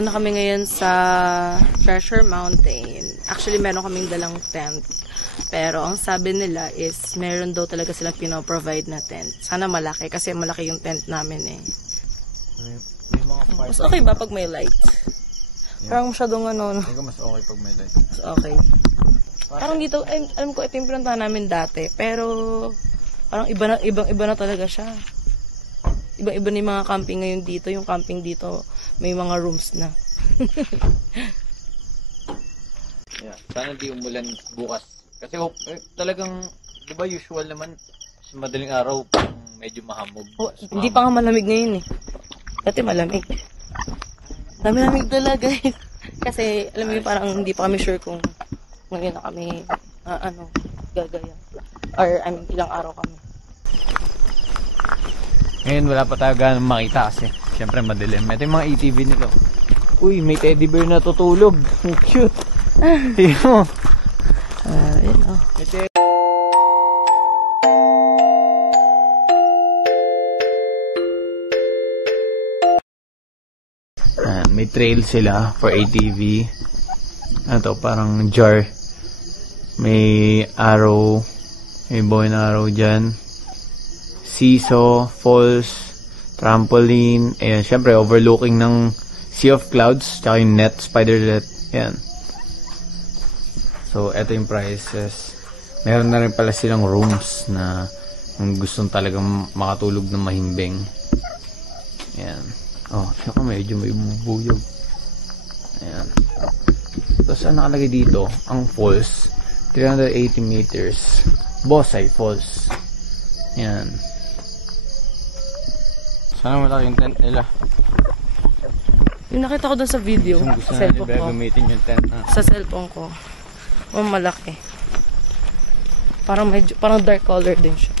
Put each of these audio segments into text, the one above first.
Nandito na kami ngayon sa Treasure Mountain. Actually, meron kaming dalang tent. Pero ang sabi nila is, meron daw talaga silang pinoprovide na tent. Sana malaki, kasi malaki yung tent namin eh. May mga Mas okay ba pag may light? Yeah. Parang masyadong ano, no? Mas okay pag may light. Mas okay. Parang dito, alam ko, ito yung pinuntahan namin dati. Pero, parang ibang-iba na talaga siya. Iba-iba na yung mga camping ngayon dito. Yung camping dito, may mga rooms na. Yeah, sana di umulan bukas. Kasi talagang, di ba usual naman, sa madaling araw, medyo mahamog. Oh, hindi pa nga malamig ngayon eh. Dati malamig. Lamig talaga eh. Kasi, alam mo parang hindi pa kami sure kung ngayon na kami, gagaya. Or, ilang araw kami. Ngayon wala pa tayo ganang makita kasi syempre madilim. Ito yung mga ATV nito. Uy, may teddy bear na tutulog. Cute. Tingnan mo. Yun o. May trail sila for ATV. Ito parang jar. May arrow. May bow and arrow dyan. Seesaw, falls, trampoline, ayan, syempre overlooking ng Sea of Clouds, tsaka yung net, spider net, ayan. So, eto yung prices. Meron na rin pala silang rooms na kung gustong talagang makatulog ng mahimbing. Ayan. Oh, saka medyo may bubuyog. Ayan. Tapos, ang nakalagay dito, ang falls, 380 meters. Bosay Falls. Ayan. Sana malaki yung tent nila. Yung nakita ko dun sa video, gusto sa cellphone ko. gamitin yung tent. Sa cellphone ko. Malaki. Parang dark color din siya.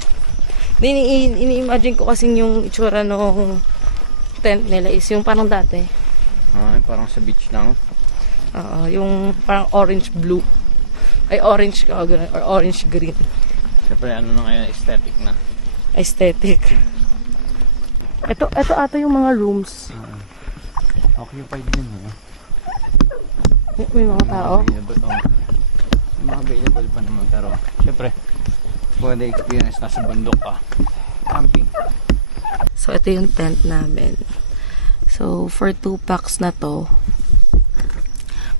Ini-imagine ko kasing yung itsura ng tent nila is yung parang dati. Parang sa beach lang. Yung parang orange blue. Ay orange or orange green. Siyempre ano na ngayon, aesthetic na. Aesthetic. Ito ata yung mga rooms. Occupied din ha. May mga tao. May mga available pa naman pero siyempre for the experience nasa bundok ka. Camping. So ito yung tent namin. So for 2 packs na to.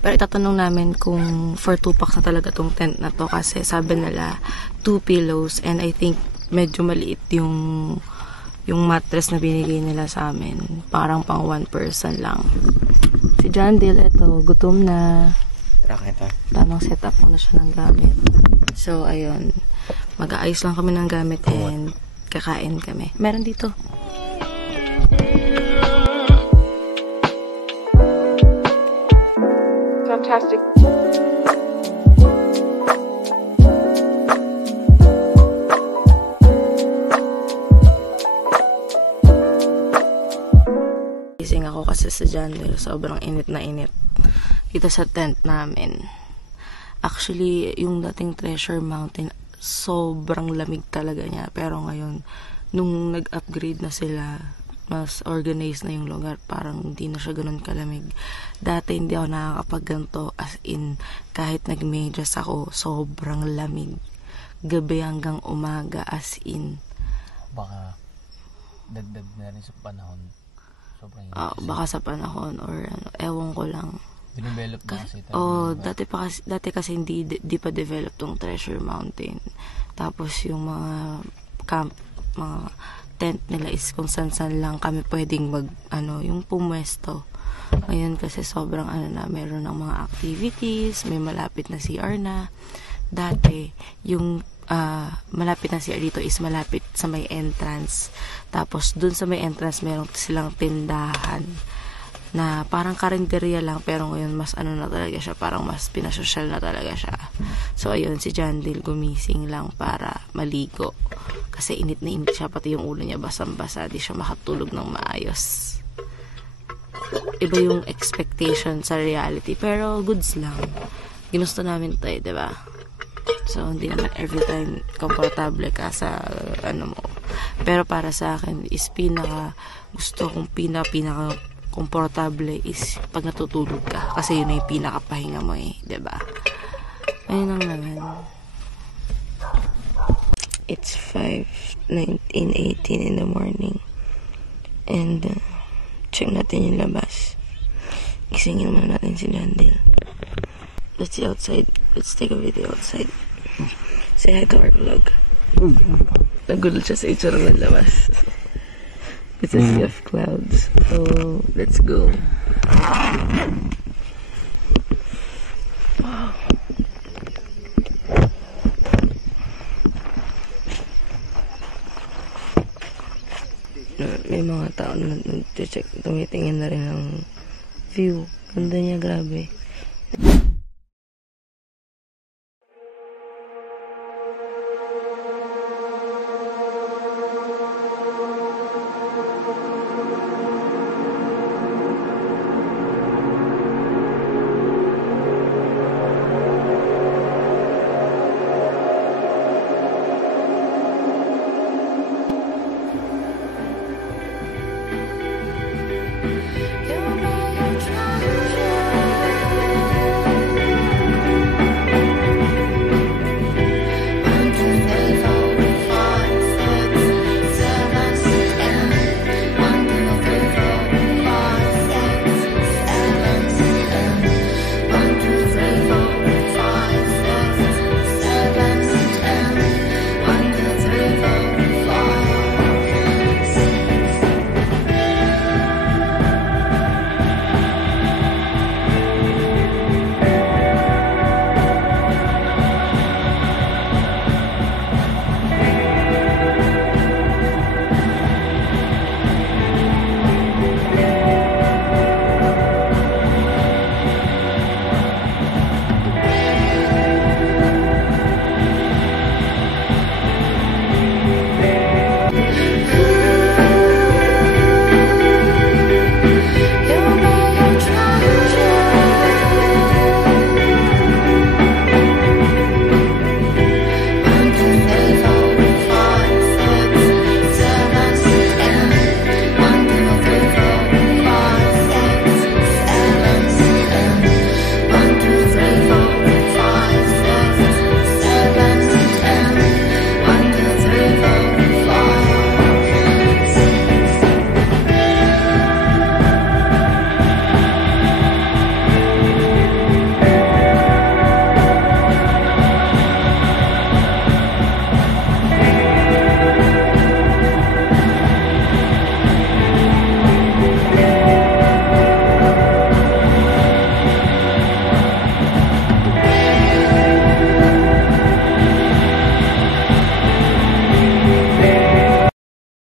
Pero itatanong namin kung for 2 packs na talaga tong tent na to kasi sabi nila 2 pillows and I think medyo maliit yung mattress na binigay nila sa amin. Parang pang 1 person lang. Si John Dale, ito, gutom na. Tamang setup mo na siya ng gamit. So, ayun. Mag-aayos lang kami ng gamit and kakain kami. Meron dito. Fantastic. Gising ako kasi sa January, sobrang init na init dito sa tent namin. Actually, yung dating Treasure Mountain, sobrang lamig talaga niya. Pero ngayon, nung nag-upgrade na sila, mas organized na yung lugar. Parang hindi na siya ganun kalamig. Dati hindi ako nakakapagganto, as in, kahit nag-medyas ako, sobrang lamig. Gabi hanggang umaga, as in. Baka dagdag na rin sa panahon. Baka sa panahon or ano, ewan ko lang. Dinevelop na kasi dati kasi hindi pa develop tong Treasure Mountain. Tapos yung mga tent nila is kung saan lang kami pwedeng yung pumwesto. Ngayon kasi sobrang meron ng mga activities, may malapit na CR na. Dati yung malapit na CR dito is malapit sa may entrance. Tapos dun sa may entrance meron silang tindahan na parang karinderya lang, pero ngayon mas na talaga siya, parang mas pinasosyal na talaga siya. So ayun, si John Dale gumising lang para maligo kasi init na init siya, pati yung ulo niya basang-basa, di siya makatulog ng maayos. Iba yung expectation sa reality, pero goods lang. Ginusto namin tayo, diba? So hindi naman every time komportable ka sa mo. Pero para sa akin is gusto kong pinaka komportable is pag natutulog ka. Kasi yun na yung pinakapahinga mo eh. Diba? Ayun lang naman. It's 5:18 in the morning. And, check natin yung labas. Gisingin naman natin si Landil. Let's see outside. Let's take a video outside. Say hi to our vlog. Nagulat siya sa itsura ng labas. It's a sea of clouds. So, let's go. Wow. May mga tao na nag-check. Tumitingin na rin ang view. Ganda niya, grabe.